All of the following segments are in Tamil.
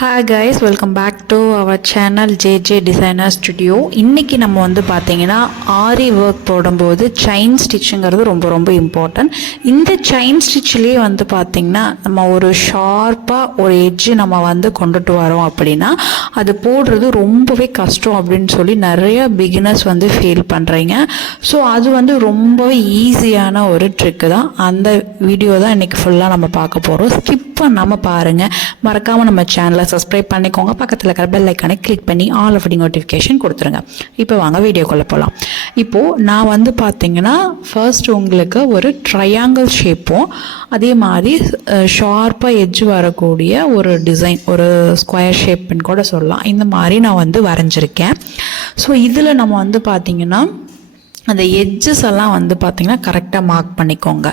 Hi guys, welcome back to our channel JJ Designer Studio. இன்னைக்கு நம்ம வந்து பாத்தீங்கன்னா ஆரி ஒர்க் போடும்போது செயின் ஸ்டிச்சிங்கிறது ரொம்ப இம்பார்ட்டன்ட். இந்த செயின் ஸ்டிச்லயே வந்து பாத்தீங்கன்னா நம்ம ஒரு ஷார்ப்பா ஒரு எட்ஜ் நம்ம வந்து கொண்டுட்டு வரோம் அப்படின்னா அது போடுறது ரொம்பவே கஷ்டம் அப்படின்னு சொல்லி நிறைய பிகினர்ஸ் வந்து ஃபீல் பண்றீங்க. ஸோ அது வந்து ரொம்பவே ஈஸியான ஒரு ட்ரிக் தான். அந்த வீடியோ தான் இன்னைக்கு ஃபுல்லாக நம்ம பார்க்க போகிறோம். ஸ்கிப் பண்ணாம பாருங்க. மறக்காம நம்ம சேனலை சப்ஸ்கிரைப் பண்ணிக்கோங்க. பக்கத்தில் இருக்கிற பெல் ஐக்கானை கிளிக் பண்ணி ஆல் ஆஃப் நோட்டிஃபிகேஷன் கொடுத்துருங்க. இப்போ வாங்க வீடியோக்குள்ளே போகலாம். இப்போது நான் வந்து பார்த்தீங்கன்னா ஃபர்ஸ்ட் உங்களுக்கு ஒரு ட்ரையாங்கிள் ஷேப்பும் அதே மாதிரி ஷார்ப்பாக எட்ஜ் வரக்கூடிய ஒரு டிசைன், ஒரு ஸ்கொயர் ஷேப்னு கூட சொல்லலாம், இந்த மாதிரி நான் வந்து வரைஞ்சிருக்கேன். ஸோ இதில் நம்ம வந்து பார்த்திங்கன்னா அந்த எட்ஜஸ் எல்லாம் வந்து பார்த்திங்கன்னா கரெக்டாக மார்க் பண்ணிக்கோங்க.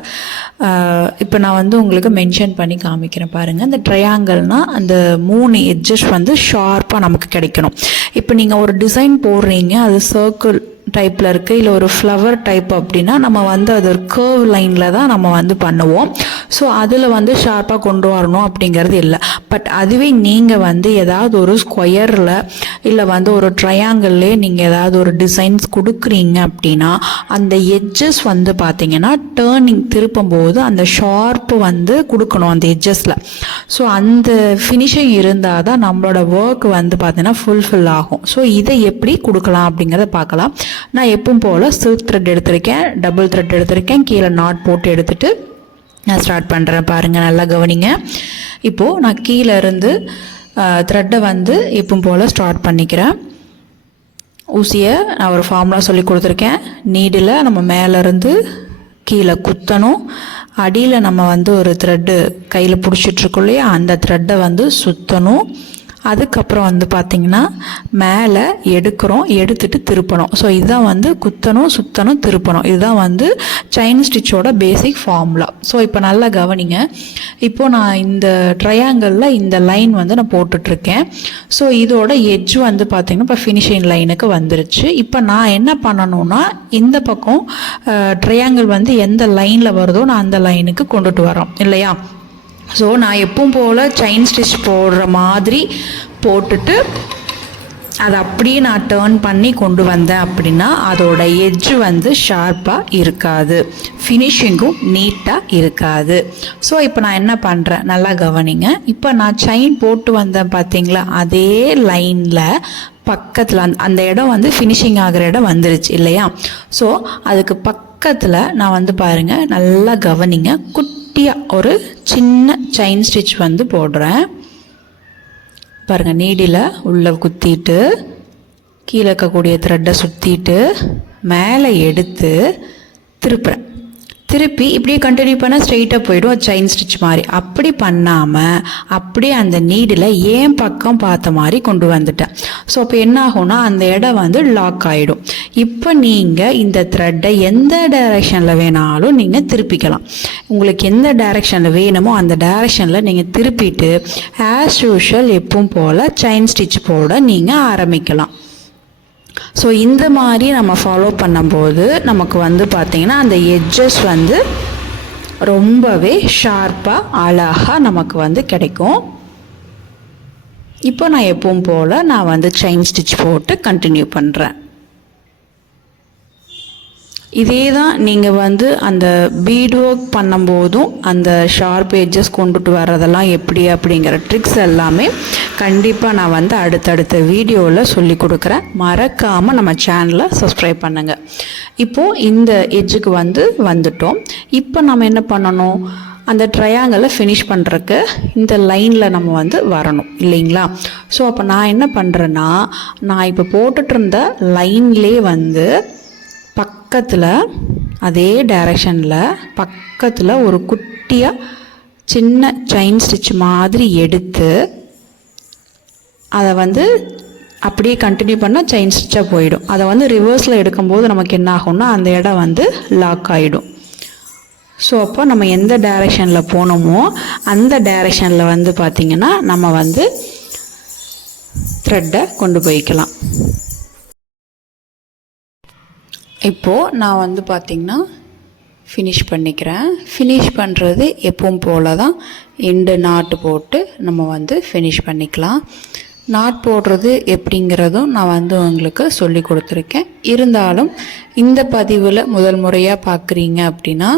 இப்போ நான் வந்து உங்களுக்கு மென்ஷன் பண்ணி காமிக்கிறேன் பாருங்கள். இந்த ட்ரையாங்கிள்னால் அந்த 3 எட்ஜஸ் வந்து ஷார்ப்பாக நமக்கு கிடைக்கணும். இப்போ நீங்கள் ஒரு டிசைன் போடுறீங்க, அது சர்க்கிள் டைப்பில் இருக்குது, இல்லை ஒரு ஃப்ளவர் டைப் அப்படின்னா நம்ம வந்து அது ஒரு கர்வ் லைனில் தான் நம்ம வந்து பண்ணுவோம். ஸோ அதில் வந்து ஷார்ப்பாக கொண்டு வரணும் அப்படிங்கிறது இல்லை. பட் அதுவே நீங்கள் வந்து ஏதாவது ஒரு ஸ்கொயரில் இல்லை வந்து ஒரு ட்ரையாங்கிள்லே நீங்கள் ஏதாவது ஒரு டிசைன்ஸ் கொடுக்குறீங்க அப்படின்னா அந்த எட்ஜஸ் வந்து பார்த்தீங்கன்னா டேர்னிங் திருப்பும் போது அந்த ஷார்ப்பு வந்து கொடுக்கணும் அந்த எட்ஜஸில். ஸோ அந்த ஃபினிஷிங் இருந்தால் தான் நம்மளோட ஒர்க் வந்து பார்த்தீங்கன்னா ஃபுல்ஃபில் ஆகும். ஸோ இதை எப்படி கொடுக்கலாம் அப்படிங்கிறத பார்க்கலாம். நான் எப்பவும் போல் சில்க் த்ரெட் எடுத்திருக்கேன், டபுள் த்ரெட் எடுத்திருக்கேன், கீழே நாட் போட்டு எடுத்துகிட்டு நான் ஸ்டார்ட் பண்ணுறேன். பாருங்கள், நல்லா கவனிங்க. இப்போது நான் கீழே இருந்து த்ரெட்டை வந்து எப்பவும் போல் ஸ்டார்ட் பண்ணிக்கிறேன். ஊசியை நான் ஒரு ஃபார்முலா சொல்லி கொடுத்துருக்கேன். நீடில் நம்ம மேலேருந்து கீழே குத்தணும், அடியில் நம்ம வந்து ஒரு த்ரெட்டு கையில் பிடிச்சிட்ருக்கோம் இல்லையா, அந்த த்ரெட்டை வந்து சுற்றணும். அதுக்கப்புறம் வந்து பார்த்திங்கன்னா மேலே எடுக்கிறோம், எடுத்துட்டு திருப்பணும். ஸோ இதுதான் வந்து குத்தணும், சுற்றணும், திருப்பணும். இதுதான் வந்து செயின் ஸ்டிச்சோட பேசிக் ஃபார்முலா. ஸோ இப்போ நல்லா கவனிங்க. இப்போது நான் இந்த ட்ரையாங்கிளில் இந்த லைன் வந்து நான் போட்டுட்ருக்கேன். ஸோ இதோட எட்ஜ் வந்து பார்த்திங்கன்னா இப்போ ஃபினிஷிங் லைனுக்கு வந்துருச்சு. இப்போ நான் என்ன பண்ணணும்னா இந்த பக்கம் ட்ரையாங்கிள் வந்து எந்த லைனில் வருதோ நான் அந்த லைனுக்கு கொண்டுட்டு வரோம் இல்லையா. ஸோ நான் எப்பவும் போல் செயின் ஸ்டிச் போடுற மாதிரி போட்டுட்டு அதை அப்படியே நான் டேர்ன் பண்ணி கொண்டு வந்தேன் அப்படின்னா அதோட எட்ஜு வந்து ஷார்ப்பாக இருக்காது, ஃபினிஷிங்கும் நீட்டாக இருக்காது. ஸோ இப்போ நான் என்ன பண்ணுறேன், நல்லா கவனிங்க. இப்போ நான் செயின் போட்டு வந்தேன் பார்த்தீங்களா, அதே லைனில் பக்கத்தில் அந்த இடம் வந்து ஃபினிஷிங் ஆகிற இடம் வந்துருச்சு இல்லையா. ஸோ அதுக்கு பக்கத்தில் நான் வந்து பாருங்கள், நல்லா கவனிங்க, ஒரு சின்ன செயின் ஸ்டிச் வந்து போடுறேன். பாருங்கள், நீடில் உள்ளே குத்திட்டு கீழே இருக்கக்கூடிய த்ரெட்டை சுற்றிட்டு மேலே எடுத்து திருப்புறேன். திருப்பி இப்படியே கண்டினியூ பண்ணால் ஸ்ட்ரெயிட்டாக போய்டும் செயின் ஸ்டிச் மாதிரி. அப்படி பண்ணாமல் அப்படியே அந்த நீடில் ஏன் பக்கம் பார்த்த மாதிரி கொண்டு வந்துட்டேன். ஸோ அப்போ என்ன ஆகும்னா அந்த இடம் வந்து லாக் ஆகிடும். இப்போ நீங்கள் இந்த த்ரெட்டை எந்த டைரெக்ஷனில் வேணாலும் நீங்கள் திருப்பிக்கலாம். உங்களுக்கு எந்த டைரெக்ஷனில் வேணுமோ அந்த டைரெக்ஷனில் நீங்கள் திருப்பிட்டு ஆஸ் யூஷுவல் எப்பவும் போல் செயின் ஸ்டிச் போட நீங்கள் ஆரம்பிக்கலாம். ஸோ இந்த மாதிரி நம்ம ஃபாலோ பண்ணும்போது நமக்கு வந்து பார்த்திங்கன்னா அந்த எட்ஜஸ் வந்து ரொம்பவே ஷார்ப்பாக அழகாக நமக்கு வந்து கிடைக்கும். இப்போ நான் எப்பவும் போல் நான் வந்து செயின் ஸ்டிச் போட்டு கண்டினியூ பண்ணுறேன். இதே தான் நீங்கள் வந்து அந்த பீட் ஒர்க் பண்ணும்போதும் அந்த ஷார்ப் எட்ஜஸ் கொண்டுட்டு வர்றதெல்லாம் எப்படி அப்படிங்கிற ட்ரிக்ஸ் எல்லாமே கண்டிப்பாக நான் வந்து அடுத்தடுத்த வீடியோவில் சொல்லி கொடுக்குறேன். மறக்காமல் நம்ம சேனலை சப்ஸ்கிரைப் பண்ணுங்கள். இப்போது இந்த எட்ஜுக்கு வந்து வந்துட்டோம். இப்போ நம்ம என்ன பண்ணணும், அந்த ட்ரையாங்கிளை ஃபினிஷ் பண்ணுறக்கு இந்த லைனில் நம்ம வந்து வரணும் இல்லைங்களா. ஸோ அப்போ நான் என்ன பண்ணுறேன்னா, நான் இப்போ போட்டுட்டு இருந்த லைன்லேயே வந்து பக்கத்தில் அதே டைரெக்ஷனில் பக்கத்தில் ஒரு குட்டியாக சின்ன செயின் ஸ்டிச் மாதிரி எடுத்து அதை வந்து அப்படியே கண்டினியூ பண்ணால் செயின் ஸ்டிச்சாக போயிடும். அதை வந்து ரிவர்ஸில் எடுக்கும்போது நமக்கு என்ன ஆகும்னா அந்த இடம் வந்து லாக் ஆகிடும். ஸோ அப்போ நம்ம எந்த டைரெக்ஷனில் போனோமோ அந்த டைரெக்ஷனில் வந்து பார்த்திங்கன்னா நம்ம வந்து த்ரெட்டை கொண்டு போய்க்கலாம். இப்போது நான் வந்து பார்த்திங்கன்னா ஃபினிஷ் பண்ணிக்கிறேன். ஃபினிஷ் பண்ணுறது எப்பவும் போல தான் எண்டு நாட்டு போட்டு நம்ம வந்து ஃபினிஷ் பண்ணிக்கலாம். நாட் போடுறது எப்படிங்கிறதும் நான் வந்து உங்களுக்கு சொல்லி கொடுத்துருக்கேன். இருந்தாலும் இந்த பதிவில் முதல் முறையாக பார்க்குறீங்க அப்படின்னா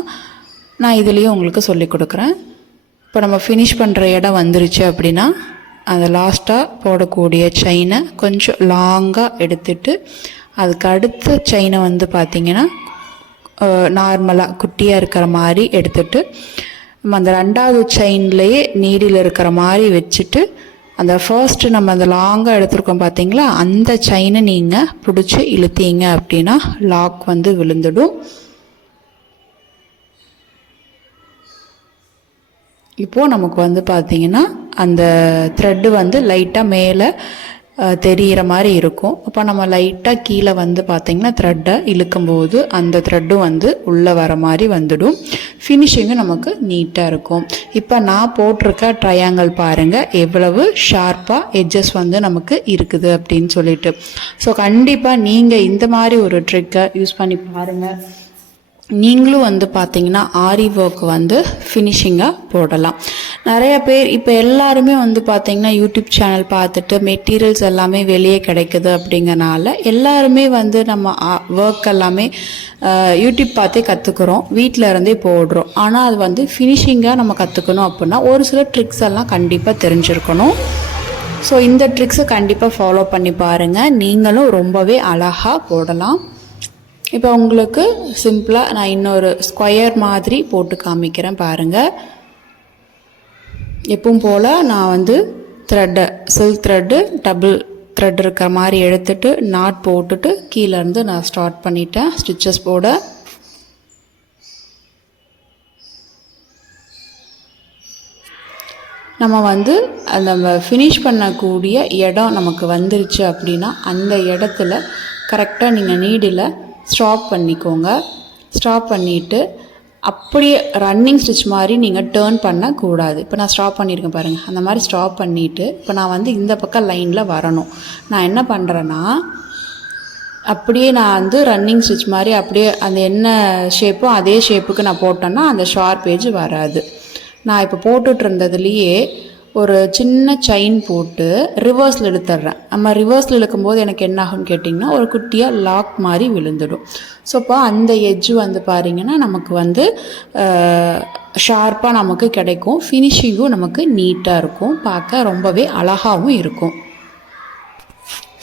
நான் இதுலேயும் உங்களுக்கு சொல்லி கொடுக்குறேன். இப்போ நம்ம ஃபினிஷ் பண்ணுற இடம் வந்துருச்சு அப்படின்னா அந்த லாஸ்ட்டாக போடக்கூடிய செயினை கொஞ்சம் லாங்காக எடுத்துட்டு அதுக்கு அடுத்த செயினை வந்து பார்த்திங்கன்னா நார்மலாக குட்டியாக இருக்கிற மாதிரி எடுத்துட்டு நம்ம அந்த 2வது செயின்லேயே நீடில் இருக்கிற மாதிரி வச்சுட்டு அந்த ஃபர்ஸ்ட்டு நம்ம அந்த லாங்காக எடுத்துருக்கோம் பார்த்தீங்களா, அந்த செயினை நீங்கள் பிடிச்சி இழுத்தீங்க அப்படின்னா லாக் வந்து விழுந்துடும். இப்போது நமக்கு வந்து பார்த்திங்கன்னா அந்த த்ரெட்டு வந்து லைட்டாக மேலே தெரிகிற மாதிரி இருக்கும். அப்போ நம்ம லைட்டாக கீழே வந்து பார்த்திங்கன்னா த்ரெட்டை இழுக்கும்போது அந்த த்ரெட்டும் வந்து உள்ளே வர மாதிரி வந்துடும். ஃபினிஷிங்கும் நமக்கு நீட்டாக இருக்கும். இப்போ நான் போட்டிருக்க ட்ரையாங்கிள் பாருங்கள் எவ்வளவு ஷார்ப்பாக எட்ஜஸ் வந்து நமக்கு இருக்குது அப்படின்னு சொல்லிட்டு. ஸோ கண்டிப்பாக நீங்கள் இந்த மாதிரி ஒரு ட்ரிக்கை யூஸ் பண்ணி பாருங்கள். நீங்களும் வந்து பார்த்தீங்கன்னா ஆரி ஒர்க் வந்து ஃபினிஷிங்காக போடலாம். நிறைய பேர் இப்போ எல்லாருமே வந்து பார்த்தீங்கன்னா யூடியூப் சேனல் பார்த்துட்டு மெட்டீரியல்ஸ் எல்லாமே வெளியே கிடைக்குது அப்படிங்கறனால எல்லாருமே வந்து நம்ம ஒர்க் எல்லாமே யூடியூப் பார்த்தே கற்றுக்குறோம், வீட்டில் இருந்தே போடுறோம். ஆனால் அது வந்து ஃபினிஷிங்காக நம்ம கற்றுக்கணும் அப்படின்னா ஒரு சில ட்ரிக்ஸ் எல்லாம் கண்டிப்பாக தெரிஞ்சிருக்கணும். ஸோ இந்த ட்ரிக்ஸை கண்டிப்பாக ஃபாலோ பண்ணி பாருங்கள், நீங்களும் ரொம்பவே அழகாக போடலாம். இப்போ உங்களுக்கு சிம்பிளாக நான் இன்னொரு ஸ்கொயர் மாதிரி போட்டு காமிக்கிறேன் பாருங்கள். எப்பவும் போல் நான் வந்து த்ரெட்டை சில்க் த்ரெட்டு டபுள் த்ரெட் இருக்கிற மாதிரி எடுத்துட்டு நாட் போட்டுட்டு கீழேருந்து நான் ஸ்டார்ட் பண்ணிட்டேன் ஸ்டிச்சஸ் போட. நம்ம வந்து நம்ம ஃபினிஷ் பண்ணக்கூடிய இடம் நமக்கு வந்துருச்சு அப்படின்னா அந்த இடத்துல கரெக்டாக நீங்கள் நீடில் ஸ்டாப் பண்ணிக்கோங்க. ஸ்டாப் பண்ணிவிட்டு அப்படியே ரன்னிங் ஸ்டிச் மாதிரி நீங்கள் டேர்ன் பண்ணக்கூடாது. இப்போ நான் ஸ்டாப் பண்ணியிருக்கேன் பாருங்கள், அந்த மாதிரி ஸ்டாப் பண்ணிவிட்டு இப்போ நான் வந்து இந்த பக்கம் லைனில் வரணும். நான் என்ன பண்ணுறேன்னா அப்படியே நான் வந்து ரன்னிங் ஸ்டிச் மாதிரி அப்படியே அந்த என்ன ஷேப்போ அதே ஷேப்புக்கு நான் போட்டேன்னா அந்த ஷார்ப் ஏஜ் வராது. நான் இப்போ போட்டுட்டு இருந்ததுலேயே ஒரு சின்ன செயின் போட்டு ரிவர்ஸில் இழுத்துட்றேன். நம்ம ரிவர்ஸில் இழுக்கும்போது எனக்கு என்ன ஆகும்னு கேட்டிங்கன்னா ஒரு குட்டியாக லாக் மாதிரி விழுந்துடும். ஸோ இப்போ அந்த எட்ஜு வந்து பாருங்கன்னா நமக்கு வந்து ஷார்ப்பாக நமக்கு கிடைக்கும். ஃபினிஷிங்கும் நமக்கு நீட்டாக இருக்கும், பார்க்க ரொம்பவே அழகாகவும் இருக்கும்.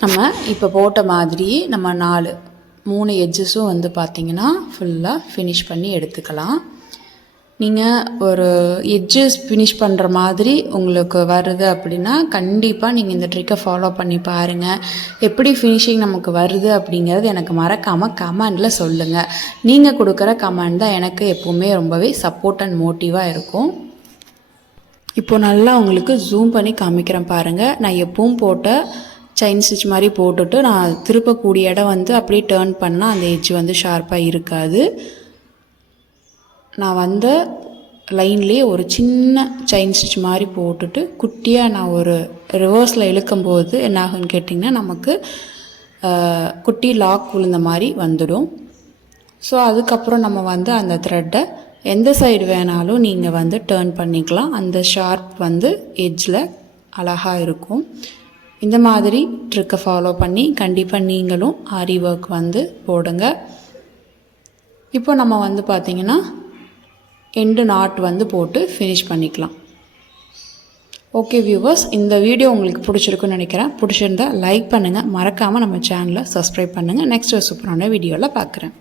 நம்ம இப்போ போட்ட மாதிரி நம்ம 3 எட்ஜஸும் வந்து பார்த்திங்கன்னா ஃபுல்லாக ஃபினிஷ் பண்ணி எடுத்துக்கலாம். நீங்கள் ஒரு எட்ஜஸ் ஃபினிஷ் பண்ணுற மாதிரி உங்களுக்கு வருது அப்படின்னா கண்டிப்பாக நீங்கள் இந்த ட்ரிக்கை ஃபாலோ பண்ணி பாருங்கள். எப்படி ஃபினிஷிங் நமக்கு வருது அப்படிங்கிறது எனக்கு மறக்காமல் கமெண்டில் சொல்லுங்கள். நீங்கள் கொடுக்குற கமெண்ட் தான் எனக்கு எப்போவுமே ரொம்பவே சப்போர்ட் அண்ட் மோட்டிவாக இருக்கும். இப்போ நல்லா உங்களுக்கு ஜூம் பண்ணி காமிக்கிறேன் பாருங்கள். நான் எப்பவும் போட்ட செயின் ஸ்டிச் மாதிரி போட்டுட்டு நான் திருப்பக்கூடிய இடம் வந்து அப்படியே டேர்ன் பண்ணால் அந்த எட்ஜ் வந்து ஷார்ப்பாக இருக்காது. நான் வந்த லைன்லேயே ஒரு சின்ன செயின் ஸ்டிச் மாதிரி போட்டுட்டு குட்டியாக நான் ஒரு ரிவர்ஸில் இழுக்கும்போது என்ன ஆகுன்னு கேட்டிங்கன்னா நமக்கு குட்டி லாக் விழுந்த மாதிரி வந்துடும். ஸோ அதுக்கப்புறம் நம்ம வந்து அந்த த்ரெட்டை எந்த சைடு வேணாலும் நீங்கள் வந்து டேர்ன் பண்ணிக்கலாம். அந்த ஷார்ப் வந்து எட்ஜில் அழகாக இருக்கும். இந்த மாதிரி ட்ரிக்கை ஃபாலோ பண்ணி கண்டிப்பாக நீங்களும் ஆரி ஒர்க் வந்து போடுங்க. இப்போ நம்ம வந்து பார்த்திங்கன்னா எண்டு நாட் வந்து போட்டு ஃபினிஷ் பண்ணிக்கலாம். ஓகே வியூவர்ஸ், இந்த வீடியோ உங்களுக்கு பிடிச்சிருக்குன்னு நினைக்கிறேன். பிடிச்சிருந்தா லைக் பண்ணுங்கள், மறக்காமல் நம்ம சேனலை சப்ஸ்கிரைப் பண்ணுங்கள். நெக்ஸ்ட் ஒரு சூப்பரான வீடியோவில் பார்க்குறேன்.